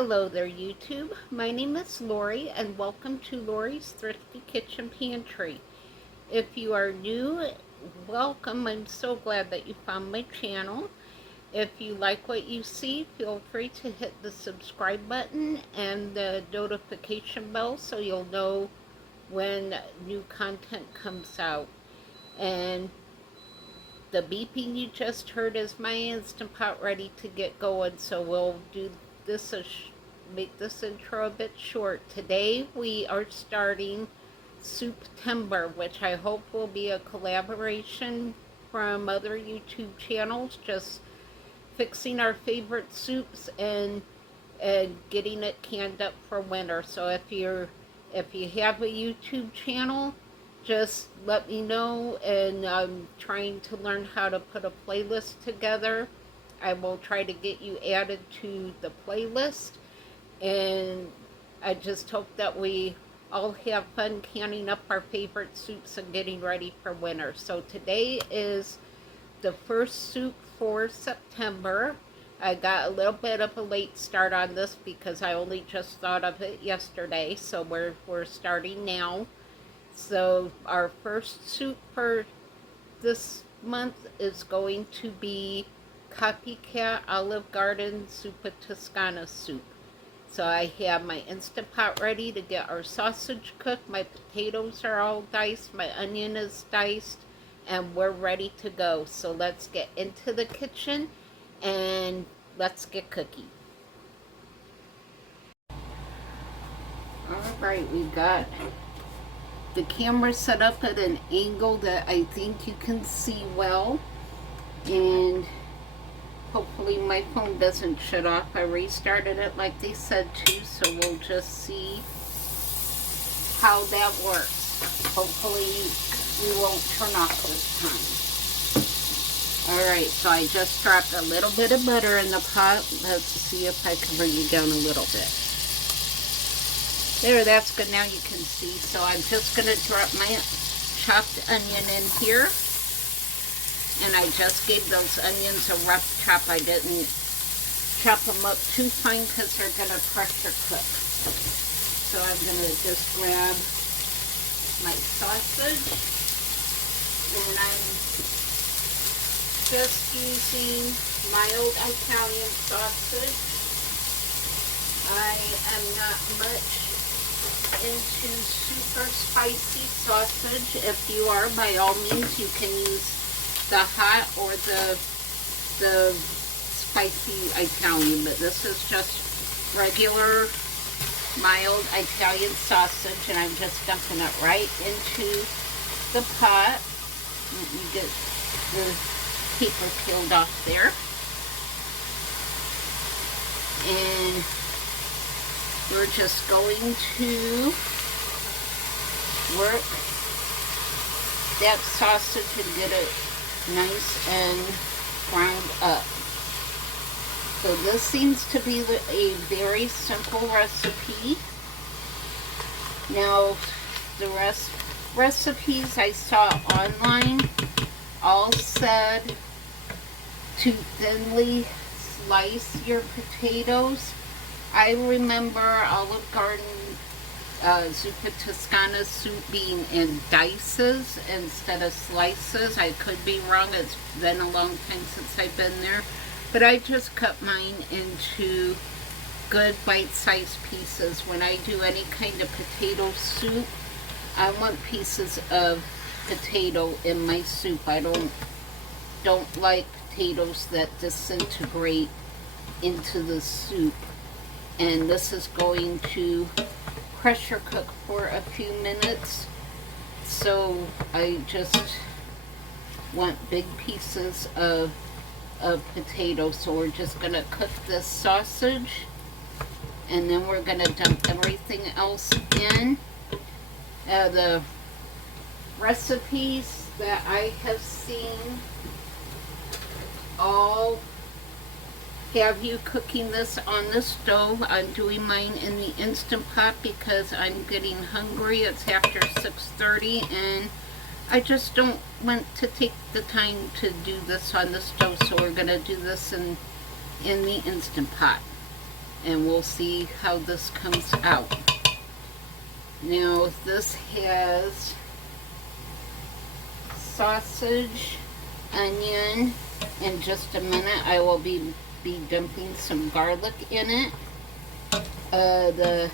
Hello there, YouTube. My name is Lori, and welcome to Lori's Thrifty Kitchen Pantry. If you are new, welcome. I'm so glad that you found my channel. If you like what you see, feel free to hit the subscribe button and the notification bell so you'll know when new content comes out. And the beeping you just heard is my Instant Pot ready to get going, so we'll do this make this intro a bit short. Today we are starting Soup-tember, which I hope will be a collaboration from other YouTube channels, just fixing our favorite soups and getting it canned up for winter. So if you have a YouTube channel, just let me know, and I'm trying to learn how to put a playlist together. I will try to get you added to the playlist, and I just hope that we all have fun canning up our favorite soups and getting ready for winter. So today is the first soup for September. I got a little bit of a late start on this because I only just thought of it yesterday, so we're starting now. So our first soup for this month is going to be Copycat Olive Garden Zuppa Toscano soup. So I have my Instant Pot ready to get our sausage cooked. My potatoes are all diced. My onion is diced. And we're ready to go. So let's get into the kitchen and let's get cooking. Alright, we got the camera set up at an angle that I think you can see well, and hopefully my phone doesn't shut off. I restarted it like they said to, so we'll just see how that works. Hopefully we won't turn off this time. Alright, so I just dropped a little bit of butter in the pot. Let's see if I can bring you down a little bit. There, that's good. Now you can see. So I'm just going to drop my chopped onion in here. And I just gave those onions a rough chop. I didn't chop them up too fine because they're going to pressure cook. So I'm going to just grab my sausage. And I'm just using mild Italian sausage. I am not much into super spicy sausage. If you are, by all means, you can use the hot or the spicy Italian, but this is just regular mild Italian sausage, and I'm just dumping it right into the pot. Let me get the paper peeled off there. And we're just going to work that sausage and get it nice and ground up. So this seems to be a very simple recipe. Now, the recipes I saw online all said to thinly slice your potatoes. I remember Olive Garden Zuppa Toscano soup being in dices instead of slices. I could be wrong. It's been a long time since I've been there. But I just cut mine into good bite-sized pieces. When I do any kind of potato soup, I want pieces of potato in my soup. I don't like potatoes that disintegrate into the soup. And this is going to pressure cook for a few minutes. So I just want big pieces of potato. So we're just going to cook this sausage, and then we're going to dump everything else in. The recipes that I have seen all have you cooking this on the stove. I'm doing mine in the Instant Pot because I'm getting hungry. It's after 6:30 and I just don't want to take the time to do this on the stove, so we're going to do this in the Instant Pot. and we'll see how this comes out. Now this has sausage, onion. In just a minute I will be dumping some garlic in it. The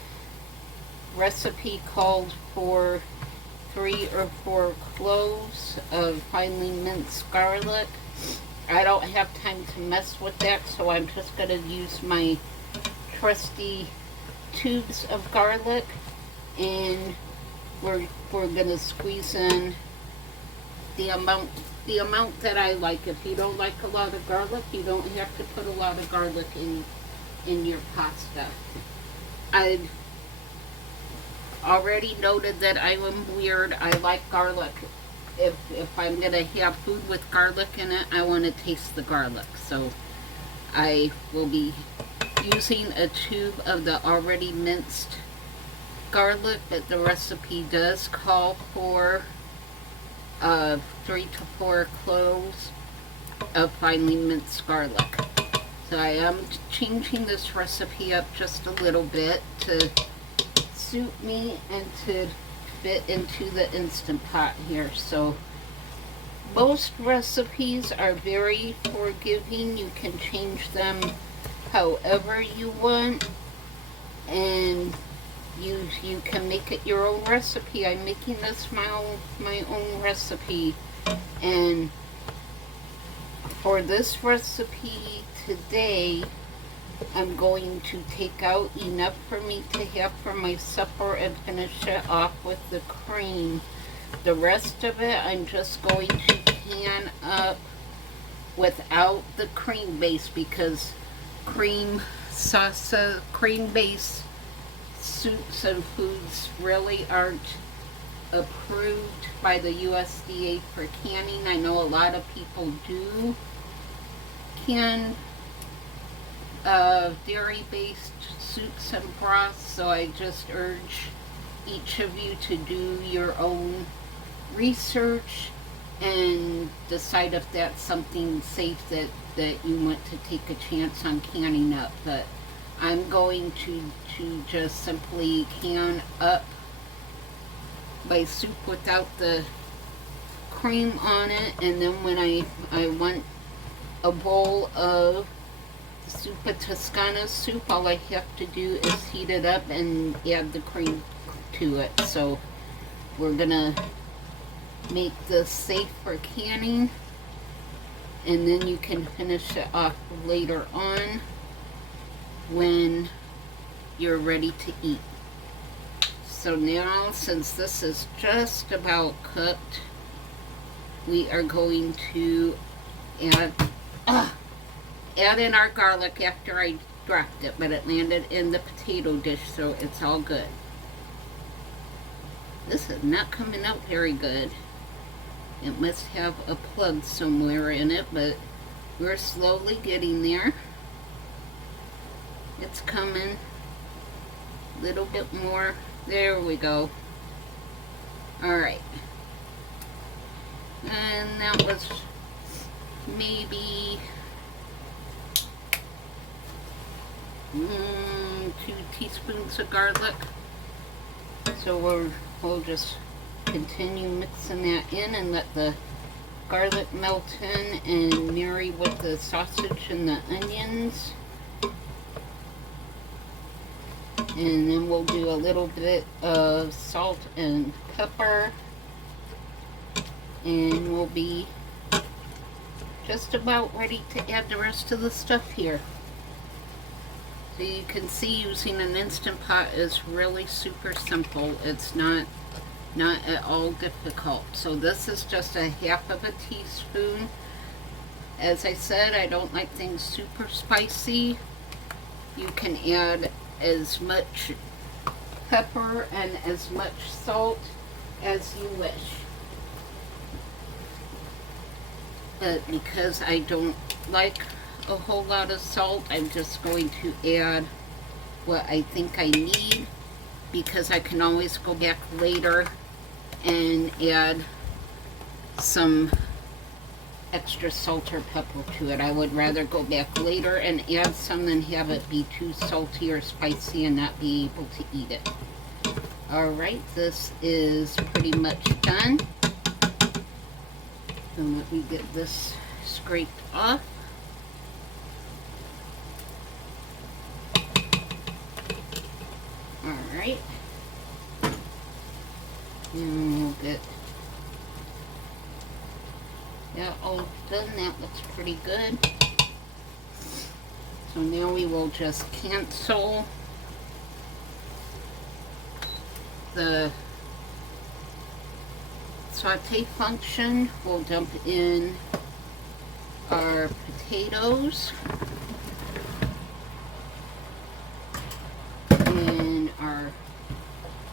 recipe called for 3 or 4 cloves of finely minced garlic. I don't have time to mess with that, so I'm just going to use my trusty tubes of garlic, and we're going to squeeze in the amount that I like. If you don't like a lot of garlic, you don't have to put a lot of garlic in your pasta. I've already noted that I am weird. I like garlic. If I'm going to have food with garlic in it, I want to taste the garlic. So I will be using a tube of the already minced garlic, but the recipe does call for 3 to 4 cloves of finely minced garlic. So I am changing this recipe up just a little bit to suit me and to fit into the Instant Pot here. So most recipes are very forgiving. You can change them however you want, and you can make it your own recipe. I'm making this my own recipe, and for this recipe today I'm going to take out enough for me to have for my supper and finish it off with the cream. The rest of it I'm just going to can up without the cream base, because cream base soups and foods really aren't approved by the USDA for canning. I know a lot of people do can dairy-based soups and broths, so I just urge each of you to do your own research and decide if that's something safe that you want to take a chance on canning up. But I'm going to just simply can up my soup without the cream on it, and then when I want a bowl of Zuppa Toscano soup, all I have to do is heat it up and add the cream to it. So we're gonna make this safe for canning, and then you can finish it off later on when you're ready to eat. So now, since this is just about cooked, we are going to add in our garlic after I dropped it, but it landed in the potato dish, so it's all good. This is not coming out very good. It must have a plug somewhere in it, but we're slowly getting there. It's coming. A little bit more. There we go. Alright. And that was maybe 2 teaspoons of garlic. So we'll just continue mixing that in and let the garlic melt in and marry with the sausage and the onions. And then we'll do a little bit of salt and pepper, and we'll be just about ready to add the rest of the stuff here. So you can see using an Instant Pot is really super simple. It's not at all difficult. So this is just a half of a teaspoon. As I said, I don't like things super spicy. You can add as much pepper and as much salt as you wish. But because I don't like a whole lot of salt, I'm just going to add what I think I need, because I can always go back later and add some extra salt or pepper to it. I would rather go back later and add some than have it be too salty or spicy and not be able to eat it. Alright, this is pretty much done. And let me get this scraped off. Alright. And we'll get that all done. That looks pretty good. So now we will just cancel the saute function. We'll dump in our potatoes and our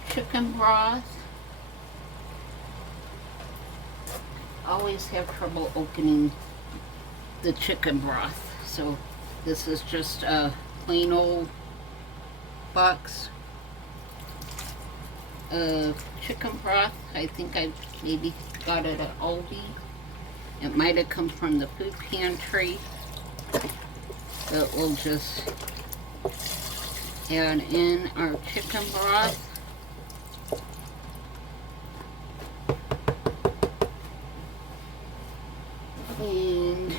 chicken broth. Always have trouble opening the chicken broth, so this is just a plain old box of chicken broth. I think I maybe got it at Aldi. It might have come from the food pantry, but we'll just add in our chicken broth. And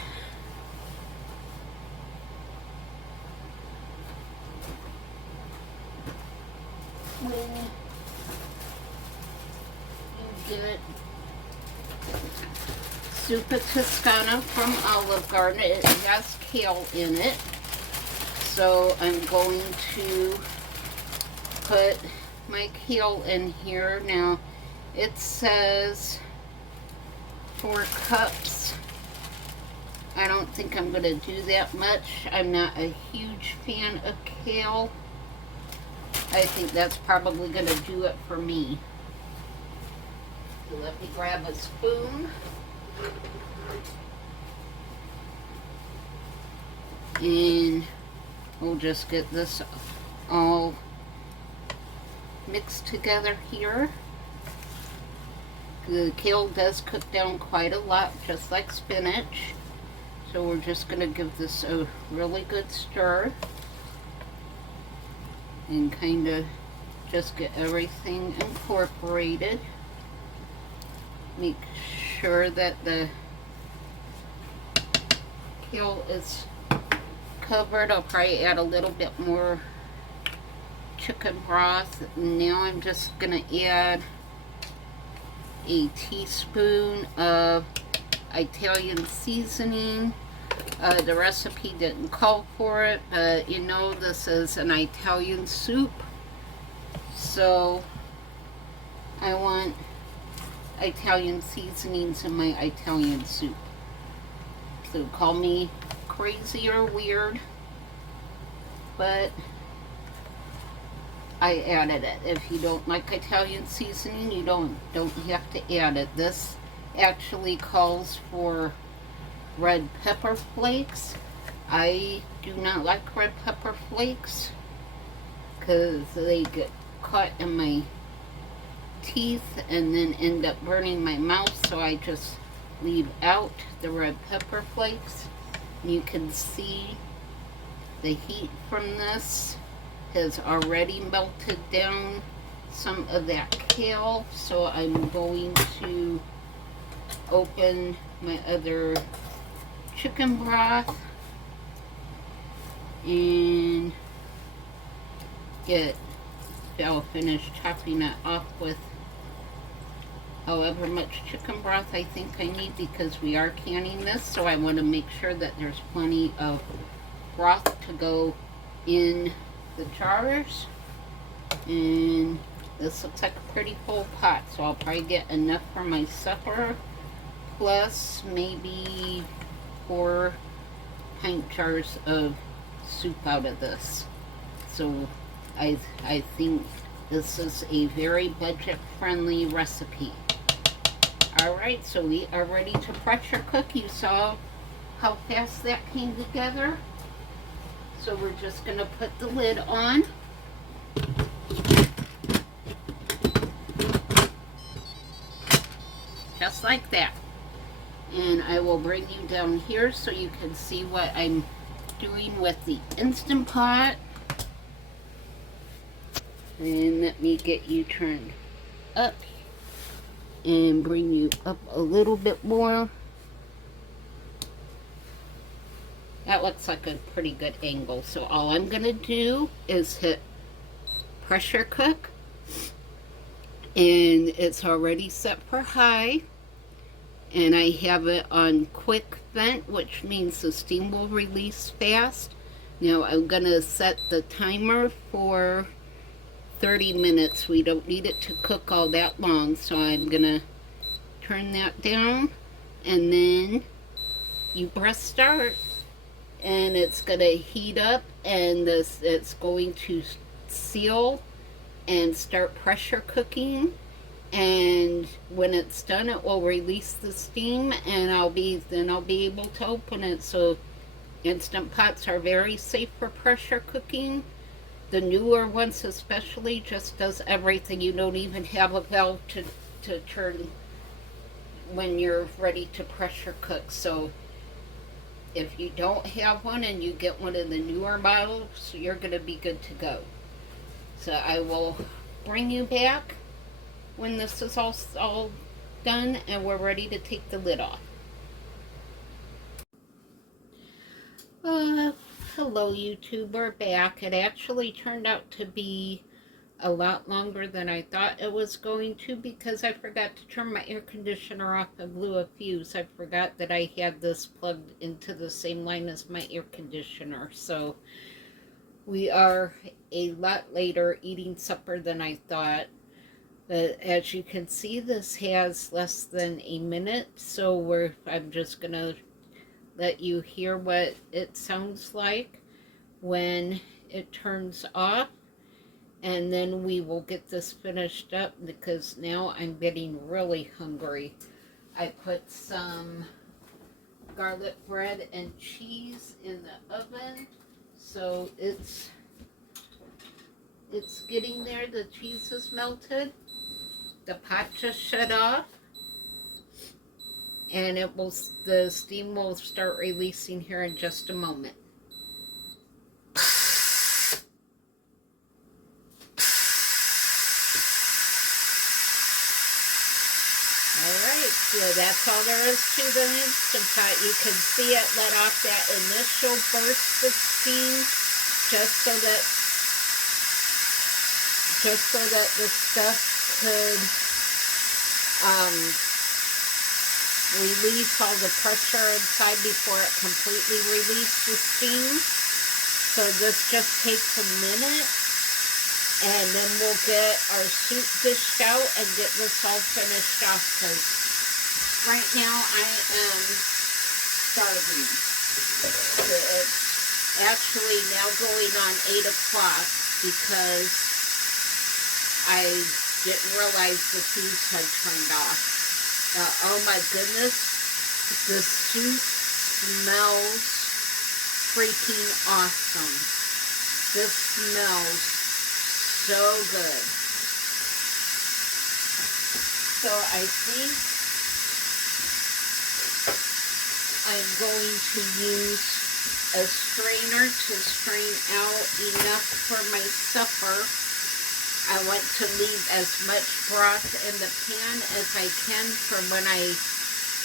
when you get Zuppa Toscano from Olive Garden, it has kale in it. So I'm going to put my kale in here. Now it says 4 cups. I don't think I'm going to do that much. I'm not a huge fan of kale. I think that's probably going to do it for me. So let me grab a spoon. And we'll just get this all mixed together here. The kale does cook down quite a lot, just like spinach. So we're just going to give this a really good stir and kind of just get everything incorporated. Make sure that the kale is covered. I'll probably add a little bit more chicken broth. Now I'm just going to add a teaspoon of Italian seasoning. The recipe didn't call for it, but you know this is an Italian soup, so I want Italian seasonings in my Italian soup. So call me crazy or weird, but I added it. If you don't like Italian seasoning, you don't have to add it. This actually calls for red pepper flakes. I do not like red pepper flakes because they get caught in my teeth and then end up burning my mouth, so I just leave out the red pepper flakes. You can see the heat from this has already melted down some of that kale, so I'm going to open my other chicken broth and I'll finish chopping it off with however much chicken broth I think I need, because we are canning this, so I want to make sure that there's plenty of broth to go in the jars. And this looks like a pretty full pot, so I'll probably get enough for my supper, plus maybe 4 pint jars of soup out of this. So I think this is a very budget friendly recipe. Alright, so we are ready to pressure cook. You saw how fast that came together. So we're just going to put the lid on. Just like that. And I will bring you down here so you can see what I'm doing with the Instant Pot. And let me get you turned up and bring you up a little bit more. That looks like a pretty good angle. So all I'm going to do is hit pressure cook. And it's already set for high. And I have it on quick vent, which means the steam will release fast. Now I'm going to set the timer for 30 minutes. We don't need it to cook all that long, so I'm going to turn that down. And then you press start. And it's going to heat up, and it's going to seal and start pressure cooking. And when it's done, it will release the steam, and I'll be able to open it. So Instant Pots are very safe for pressure cooking. The newer ones especially just does everything. You don't even have a valve to turn when you're ready to pressure cook. So if you don't have one and you get one of the newer models, you're going to be good to go. So I will bring you back when this is all done and we're ready to take the lid off. Hello YouTube, we're back. It actually turned out to be a lot longer than I thought it was going to because I forgot to turn my air conditioner off and blew a fuse. I forgot that I had this plugged into the same line as my air conditioner. So we are a lot later eating supper than I thought. But as you can see, this has less than a minute, so I'm just gonna let you hear what it sounds like when it turns off, and then we will get this finished up because now I'm getting really hungry. I put some garlic bread and cheese in the oven, so it's getting there. The cheese is melted. The pot just shut off, and the steam will start releasing here in just a moment. Alright, so that's all there is to the Instant Pot. You can see it let off that initial burst of steam just so that the stuff could release all the pressure inside before it completely released the steam. So this just takes a minute, and then we'll get our soup dished out and get this all finished off because right now I am starving. It's actually now going on 8 o'clock because I didn't realize the fuse had turned off. Oh my goodness, the soup smells freaking awesome. This smells so good. So I think I'm going to use a strainer to strain out enough for my supper. I want to leave as much broth in the pan as I can for when I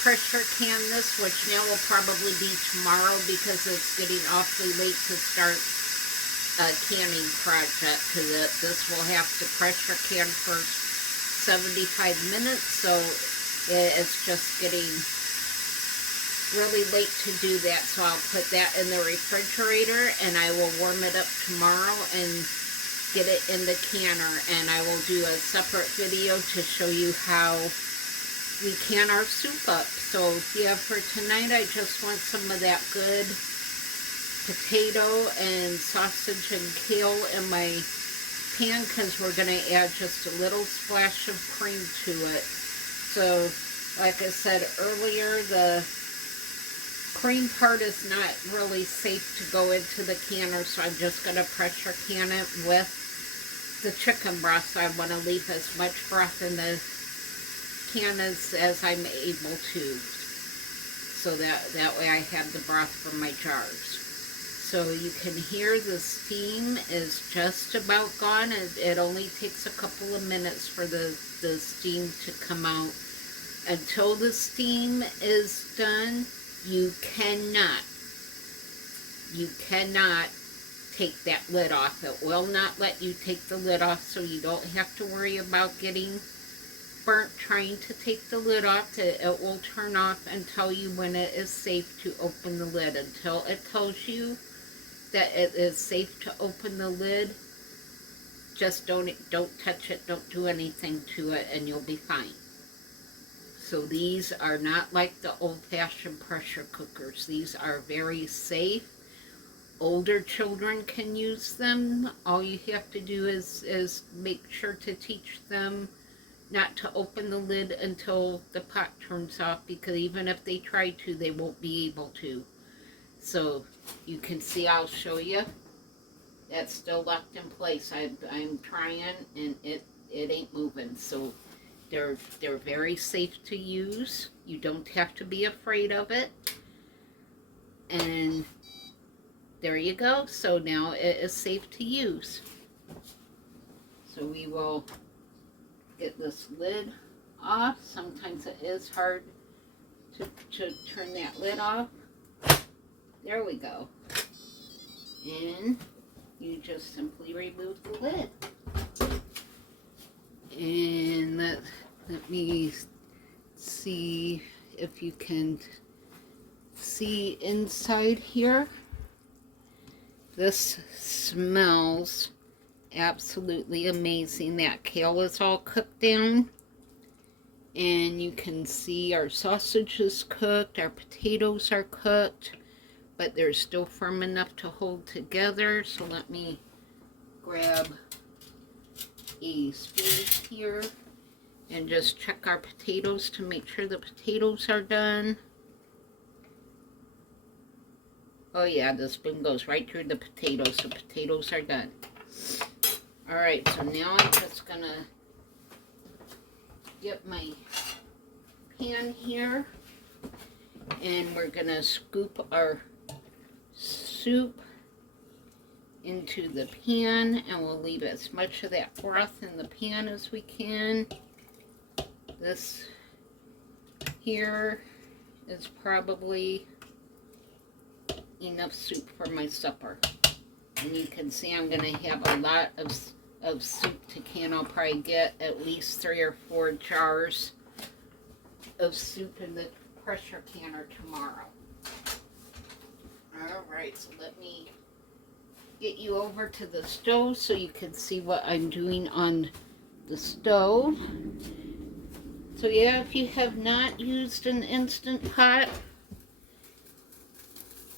pressure can this, which now will probably be tomorrow because it's getting awfully late to start a canning project, because this will have to pressure can for 75 minutes, so it's just getting really late to do that. So I'll put that in the refrigerator and I will warm it up tomorrow and get it in the canner, and I will do a separate video to show you how we can our soup up. So yeah, for tonight I just want some of that good potato and sausage and kale in my pan because we're going to add just a little splash of cream to it. So like I said earlier, the cream part is not really safe to go into the canner, so I'm just going to pressure can it with the chicken broth. So I want to leave as much broth in the can as I'm able to. so that way I have the broth from my jars. So you can hear the steam is just about gone. It only takes a couple of minutes for the steam to come out. Until the steam is done, you cannot take that lid off. It will not let you take the lid off, so you don't have to worry about getting burnt trying to take the lid off. It will turn off and tell you when it is safe to open the lid. Until it tells you that it is safe to open the lid, just don't touch it, don't do anything to it, and you'll be fine. So these are not like the old-fashioned pressure cookers. These are very safe. Older children can use them. All you have to do is make sure to teach them not to open the lid until the pot turns off, because even if they try to, they won't be able to. So you can see, I'll show you. That's still locked in place. I'm trying, and it ain't moving. So they're very safe to use. You don't have to be afraid of it. And there you go. So now it is safe to use. So we will get this lid off. Sometimes it is hard to turn that lid off. There we go. And you just simply remove the lid. And let me see if you can see inside here. This smells absolutely amazing. That kale is all cooked down. And you can see our sausage is cooked, our potatoes are cooked, but they're still firm enough to hold together. So let me grab a spoon here and just check our potatoes to make sure the potatoes are done. Oh yeah, the spoon goes right through the potatoes, so potatoes are done. Alright, so now I'm just gonna get my pan here, and we're gonna scoop our soup into the pan, and we'll leave as much of that broth in the pan as we can. This here is probably enough soup for my supper. And you can see I'm going to have a lot of soup to can. I'll probably get at least 3 or 4 jars of soup in the pressure canner tomorrow. Alright, so let me get you over to the stove so you can see what I'm doing on the stove. So yeah, if you have not used an Instant Pot,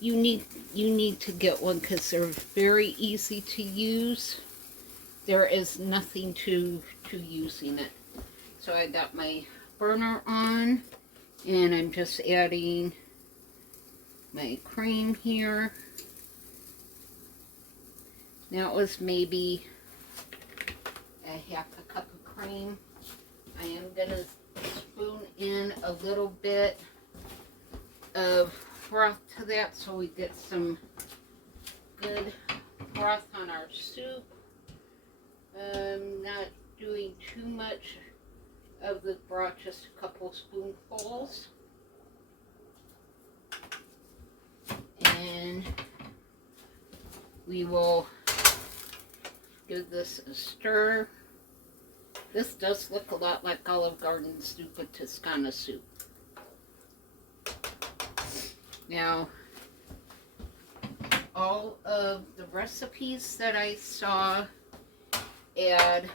you need to get one, because they're very easy to use. There is nothing to using it. So I got my burner on, and I'm just adding my cream here. Now it was maybe a half a cup of cream. I am going to spoon in a little bit of broth to that, so we get some good broth on our soup. Not doing too much of the broth, just a couple spoonfuls. And we will give this a stir. This does look a lot like Olive Garden Zuppa Toscano soup. Now, all of the recipes that I saw add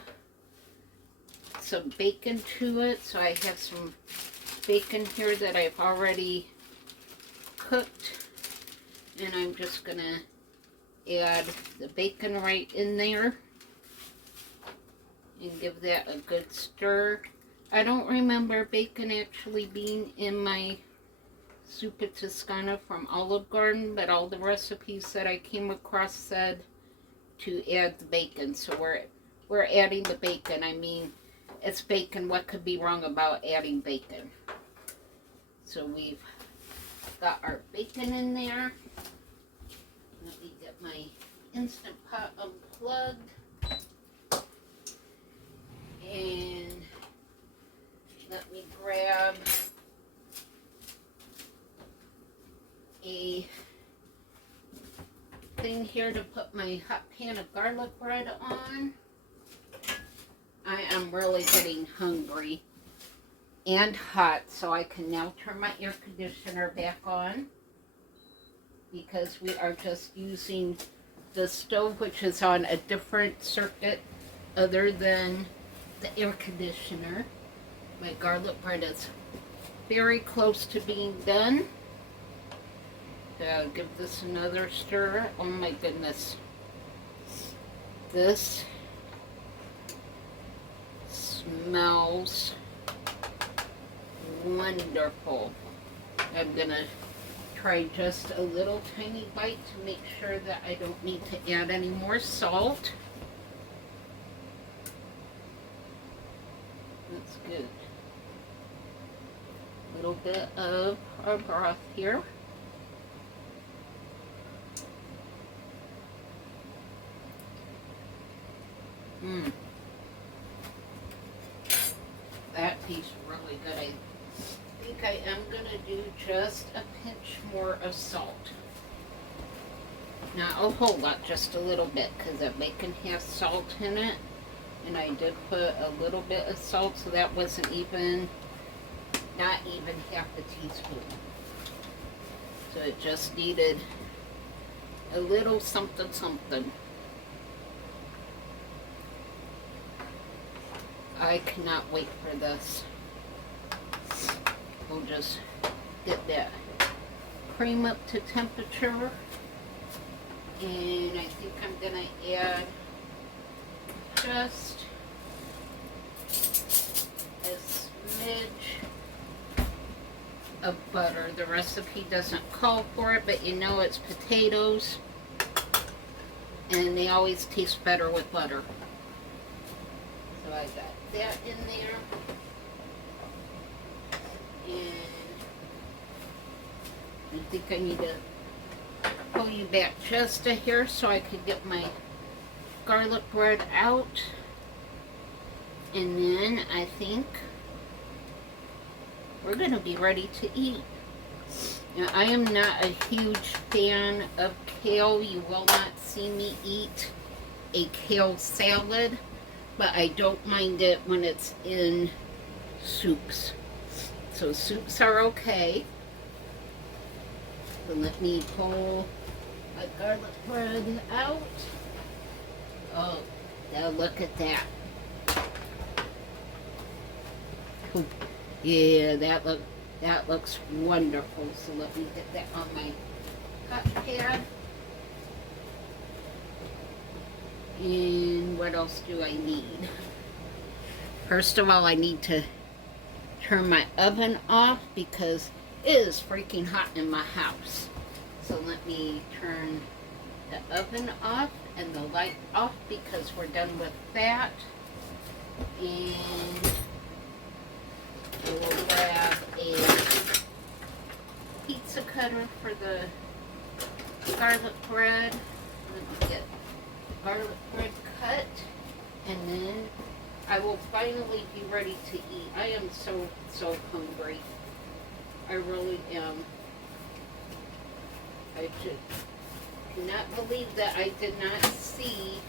some bacon to it. So I have some bacon here that I've already cooked. And I'm just going to add the bacon right in there and give that a good stir. I don't remember bacon actually being in my Zuppa Toscano from Olive Garden, but all the recipes that I came across said to add the bacon. So we're adding the bacon. I mean, it's bacon. What could be wrong about adding bacon? So we've Got our bacon in there. Let me get my Instant Pot unplugged. And let me grab a thing here to put my hot pan of garlic bread on. I am really getting hungry and hot, so I can now turn my air conditioner back on because we are just using the stove, which is on a different circuit other than the air conditioner. My garlic bread is very close to being done. Give this another stir. Oh my goodness. This smells wonderful. I'm gonna try just a little tiny bite to make sure that I don't need to add any more salt. That's good. A little bit of our broth here. That tastes really good. I think I am going to do just a pinch more of salt. Not a whole lot, just a little bit, because the bacon has salt in it. And I did put a little bit of salt, so that wasn't even, not even half a teaspoon. So it just needed a little something something. I cannot wait for this. We'll just get that cream up to temperature. And I think I'm going to add just a smidge of butter. The recipe doesn't call for it, but you know it's potatoes. And they always taste better with butter. So I got that in there. And I think I need to pull you back just a hair so I could get my garlic bread out. And then I think we're going to be ready to eat. Now, I am not a huge fan of kale. You will not see me eat a kale salad, but I don't mind it when it's in soups. So soups are okay. So let me pull my garlic bread out. Oh, now look at that. Yeah, that looks wonderful. So let me get that on my hot pad. And what else do I need? First of all, I need to turn my oven off because it is freaking hot in my house. So let me turn the oven off and the light off because we're done with that. And we'll grab a pizza cutter for the garlic bread. Let me get garlic bread cut, and then I will finally be ready to eat. I am so hungry. I really am. I just cannot believe that I did not see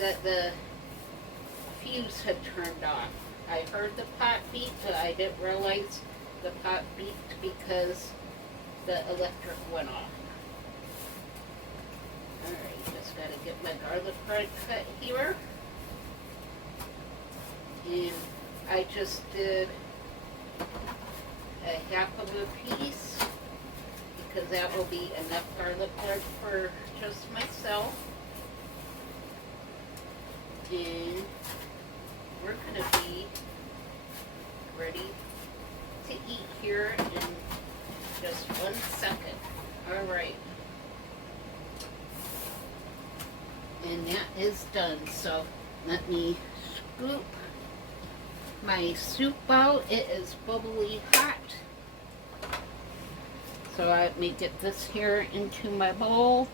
that the fuse had turned off. I heard the pot beep, but I didn't realize the pot beeped because the electric went off. Alright, just gotta get my garlic bread cut here. And I just did a half of a piece because that will be enough garlic bread for just myself. And we're gonna be ready to eat here in just 1 second. Alright. And that is done. So let me scoop my soup out. It is bubbly hot. So let me get this here into my bowl.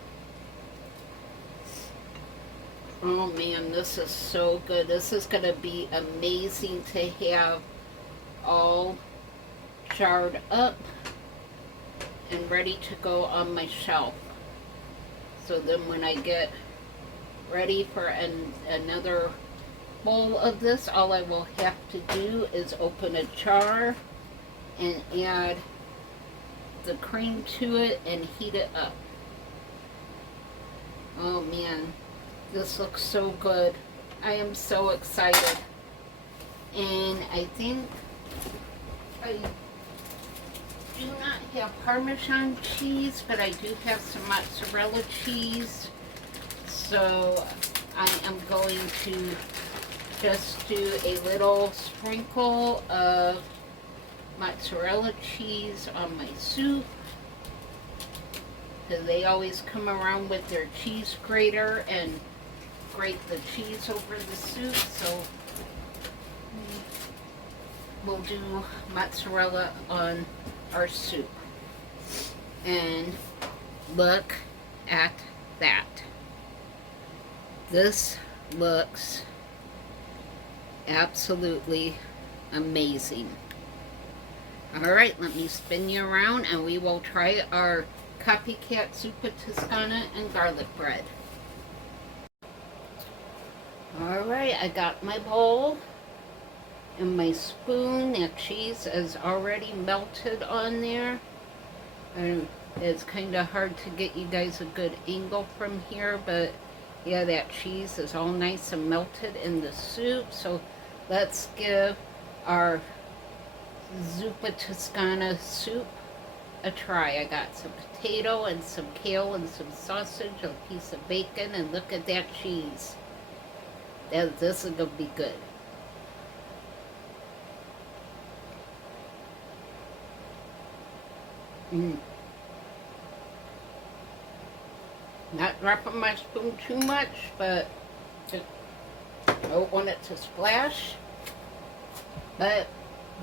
Oh man, this is so good. This is going to be amazing to have all jarred up and ready to go on my shelf. So then when I get ready for another bowl of this, all I will have to do is open a jar and add the cream to it and heat it up. Oh man, this looks so good. I am so excited. And I think I do not have Parmesan cheese, but I do have some mozzarella cheese. So I am going to just do a little sprinkle of mozzarella cheese on my soup, because they always come around with their cheese grater and grate the cheese over the soup. So we'll do mozzarella on our soup. And look at that. This looks absolutely amazing. Alright, let me spin you around and we will try our copycat Zuppa Toscano and garlic bread. Alright, I got my bowl and my spoon. That cheese is already melted on there. And it's kind of hard to get you guys a good angle from here, but yeah, that cheese is all nice and melted in the soup. So let's give our Zuppa Toscano soup a try. I got some potato and some kale and some sausage, a piece of bacon, and look at that cheese. This is going to be good. Not dropping my spoon too much, but just don't want it to splash. But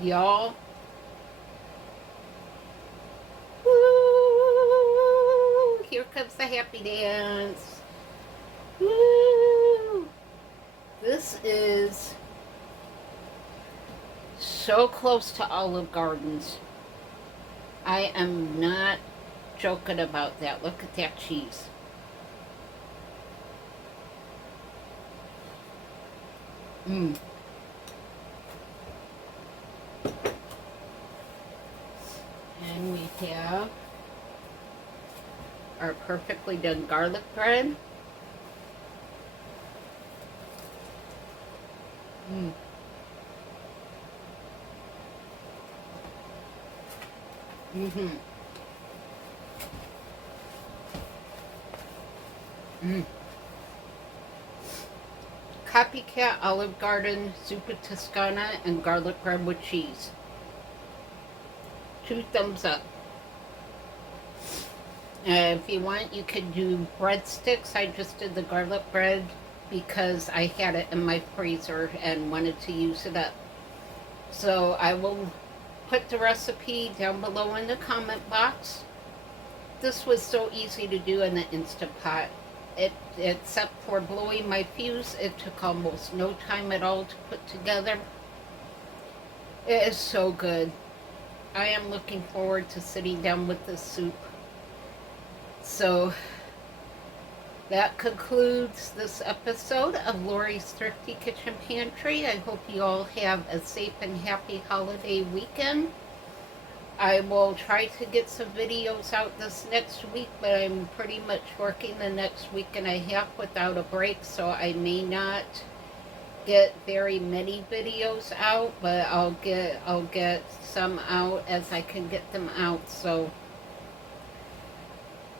y'all, woo, here comes the happy dance. Woo. This is so close to Olive Gardens. I am not joking about that. Look at that cheese. And we have our perfectly done garlic bread. Copycat Olive Garden Zuppa Toscano and garlic bread with cheese. 2 thumbs up. If you want, you could do breadsticks. I just did the garlic bread because I had it in my freezer and wanted to use it up. So I will put the recipe down below in the comment box. This was so easy to do in the Instant Pot. Except for blowing my fuse, it took almost no time at all to put together. It is so good. I am looking forward to sitting down with this soup. So that concludes this episode of Lori's Thrifty Kitchen Pantry. I hope you all have a safe and happy holiday weekend. I will try to get some videos out this next week, but I'm pretty much working the next week and a half without a break, so I may not get very many videos out, but I'll get some out as I can get them out. So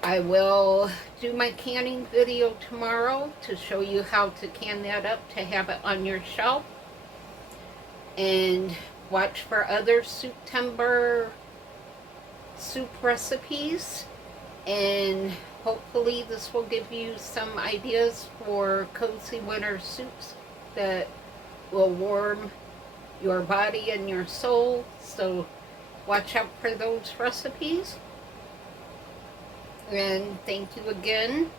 I will do my canning video tomorrow to show you how to can that up to have it on your shelf. And watch for other September soup recipes, and hopefully this will give you some ideas for cozy winter soups that will warm your body and your soul. So watch out for those recipes. And thank you again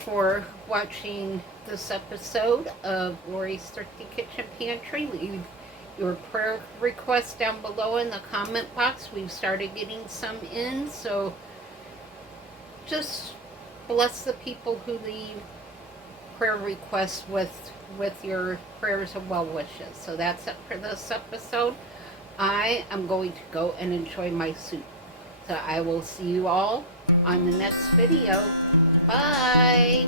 for watching this episode of Lori's Thrifty Kitchen Pantry. Leave your prayer requests down below in the comment box. We've started getting some in, so just bless the people who leave prayer requests with your prayers and well wishes. So that's it for this episode. I am going to go and enjoy my soup. So I will see you all on the next video. Bye!